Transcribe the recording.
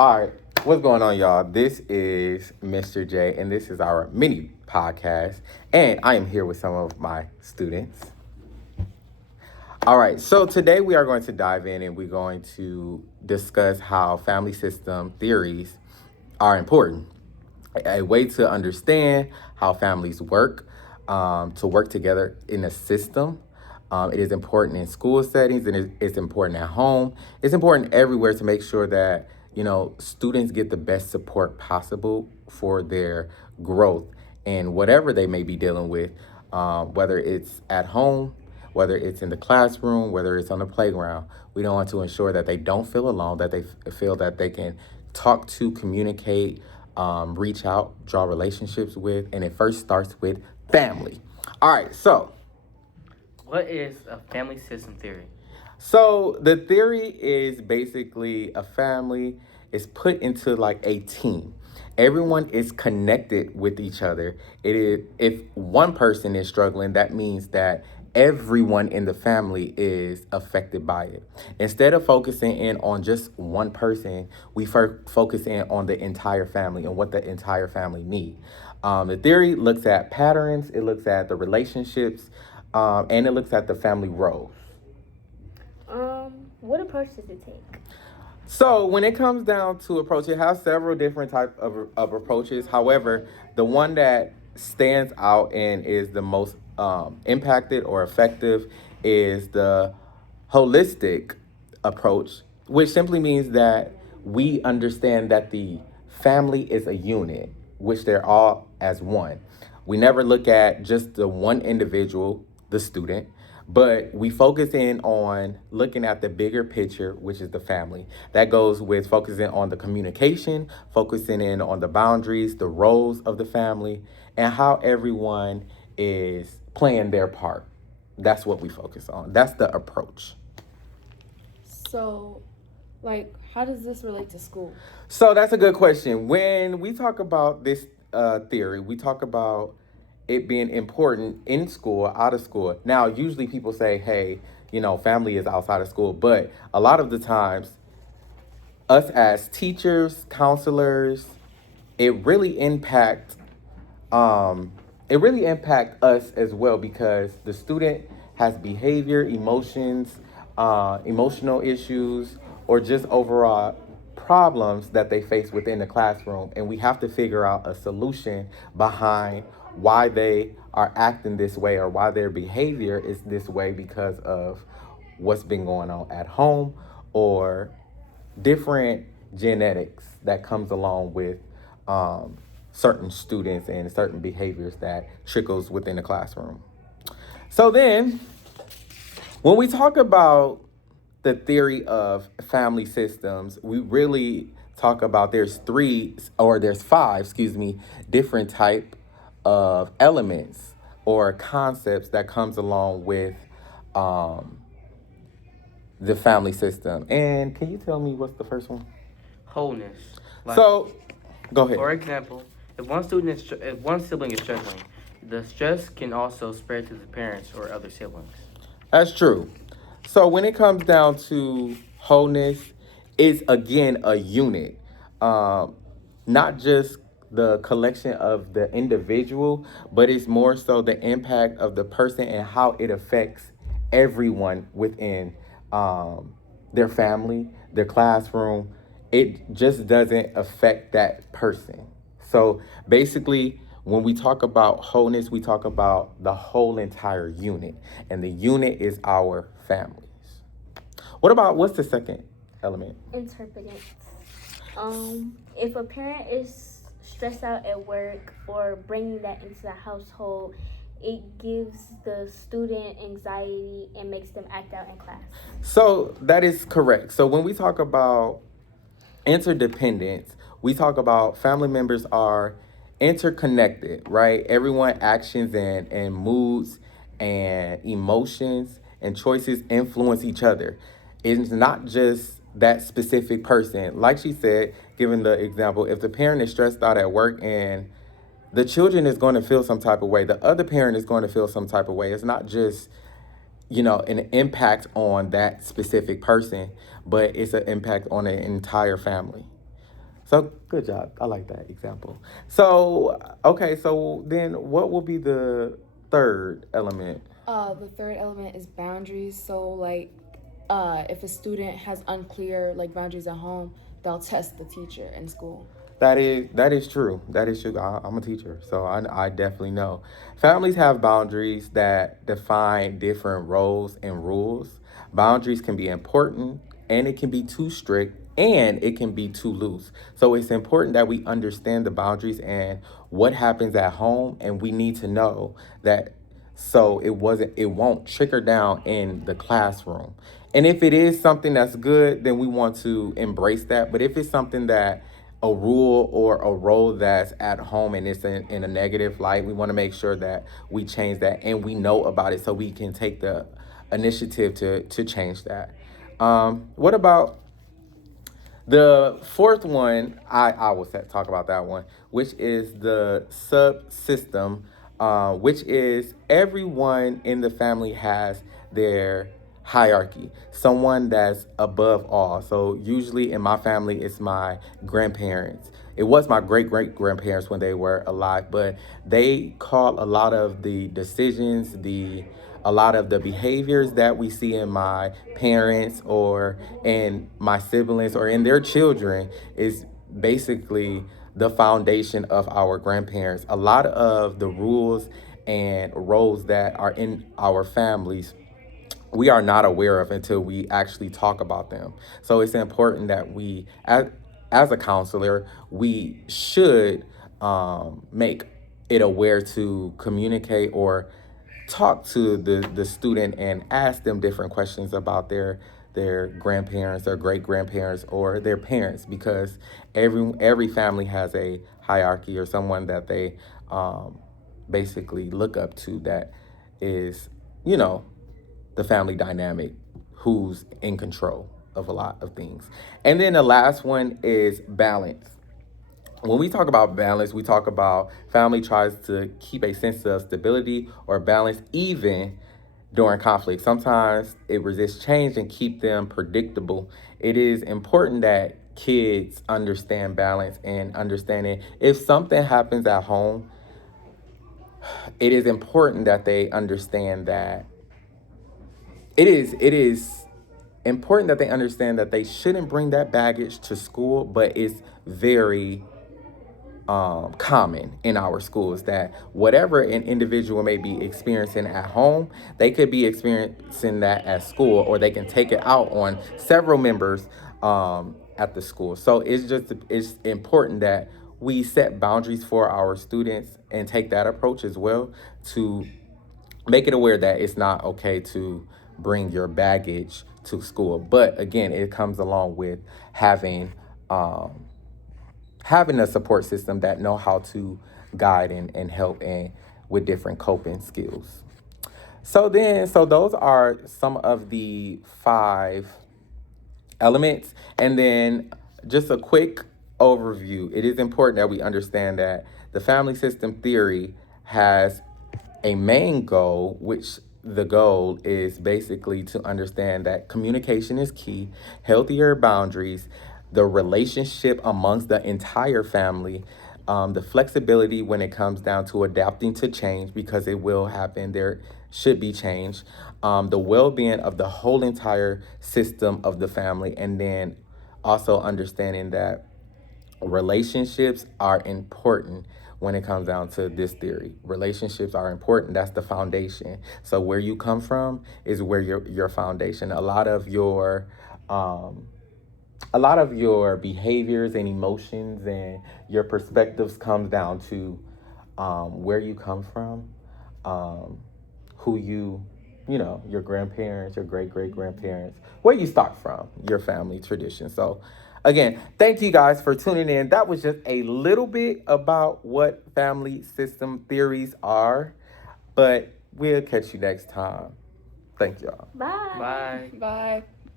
All right, what's going on, y'all? This is Mr. J, and this is our mini podcast. And I am here with some of my students. All right, so today we are going to dive in and we're going to discuss how family system theories are important. A way to understand how families work, to work together in a system. It is important in school settings and it's important at home. It's important everywhere to make sure that, students get the best support possible for their growth and whatever they may be dealing with, whether it's at home, whether it's in the classroom, whether it's on the playground. We don't want to ensure that they don't feel alone, that they feel that they can talk to, communicate, reach out, draw relationships with, and it first starts with family. All right, What is a family system theory? so the theory is basically a family is put into like a team. Everyone is connected with each other. It is if one person is struggling, that means that everyone in the family is affected by it. Instead of focusing in on just one person, we focus in on the entire family and what the entire family need. The theory looks at patterns, it looks at the relationships, and it looks at the family roles. What approach does it take? So when it comes down to approach, it has several different type of approaches. However, the one that stands out and is the most impacted or effective is the holistic approach, which simply means that we understand that the family is a unit, which they're all as one. We never look at just the one individual, the student, but we focus in on looking at the bigger picture, which is the family. That goes with focusing on the communication, focusing in on the boundaries, the roles of the family, and how everyone is playing their part. That's what we focus on. That's the approach. So, how does this relate to school? So that's a good question. When we talk about this theory, we talk about it being important in school, out of school. Now, usually people say, hey, family is outside of school, but a lot of the times, us as teachers, counselors, it really impact us as well because the student has behavior, emotions, emotional issues, or just overall problems that they face within the classroom. And we have to figure out a solution behind why they are acting this way or why their behavior is this way because of what's been going on at home or different genetics that comes along with certain students and certain behaviors that trickles within the classroom. So then, when we talk about the theory of family systems, we really talk about there's five, different type of elements or concepts that comes along with um, the family system. And can you tell me what's the first one? Wholeness. So, go ahead. For example, if one sibling is struggling, the stress can also spread to the parents or other siblings. That's true. So when it comes down to wholeness, it's again a unit, not just the collection of the individual, but it's more so the impact of the person and how it affects everyone within their family, their classroom. It just doesn't affect that person. So basically, when we talk about wholeness, we talk about the whole entire unit, and the unit is our families. What's the second element? Interpreting. If a parent is stressed out at work or bringing that into the household, it gives the student anxiety and makes them act out in class. So that is correct. So when we talk about interdependence, we talk about family members are interconnected, right? Everyone actions and moods and emotions and choices influence each other. It's not just that specific person. Like she said, given the example, if the parent is stressed out at work and the children is going to feel some type of way, the other parent is going to feel some type of way. It's not just an impact on that specific person, but it's an impact on an entire family. So good job. I like that example. So okay, so then what will be the third element? The third element is boundaries. So like, if a student has unclear like boundaries at home, they'll test the teacher in school. That is true. That is true. I'm a teacher, so I definitely know. Families have boundaries that define different roles and rules. Boundaries can be important, and it can be too strict, and it can be too loose. So it's important that we understand the boundaries and what happens at home, and we need to know that so it won't trickle down in the classroom. And if it is something that's good, then we want to embrace that. But if it's something that a rule or a role that's at home and it's in a negative light, we want to make sure that we change that and we know about it so we can take the initiative to change that. What about the fourth one? I will talk about that one, which is the subsystem, which is everyone in the family has their hierarchy, someone that's above all. So usually in my family, it's my grandparents. It was my great great grandparents when they were alive, but they call a lot of the decisions, the a lot of the behaviors that we see in my parents or in my siblings or in their children is basically the foundation of our grandparents. A lot of the rules and roles that are in our families we are not aware of until we actually talk about them. So it's important that as a counselor, we should make it aware to communicate or talk to the student and ask them different questions about their grandparents, their great grandparents, or their parents, because every family has a hierarchy or someone that they basically look up to that is, you know, the family dynamic, who's in control of a lot of things. And then the last one is balance. When we talk about balance, we talk about family tries to keep a sense of stability or balance even during conflict. Sometimes it resists change and keep them predictable. It is important that kids understand balance and understanding if something happens at home, it is important that they understand that it is important that they understand that they shouldn't bring that baggage to school, but it's very common in our schools that whatever an individual may be experiencing at home, they could be experiencing that at school, or they can take it out on several members at the school. So it's important that we set boundaries for our students and take that approach as well to make it aware that it's not okay to bring your baggage to school. But again, it comes along with um, having a support system that know how to guide and help and with different coping skills. So those are some of the five elements. And then just a quick overview. It is important that we understand that the family system theory has a main goal, which the goal is basically to understand that communication is key, healthier boundaries, the relationship amongst the entire family, the flexibility when it comes down to adapting to change because it will happen. There should be change. The well being of the whole entire system of the family, and then also understanding that relationships are important when it comes down to this theory. Relationships are important. That's the foundation. So where you come from is where your foundation. Um, a lot of your behaviors and emotions and your perspectives comes down to where you come from, um, who your grandparents, your great great grandparents, where you start from, your family tradition. So, again, thank you guys for tuning in. That was just a little bit about what family system theories are, but we'll catch you next time. Thank y'all. Bye. Bye. Bye.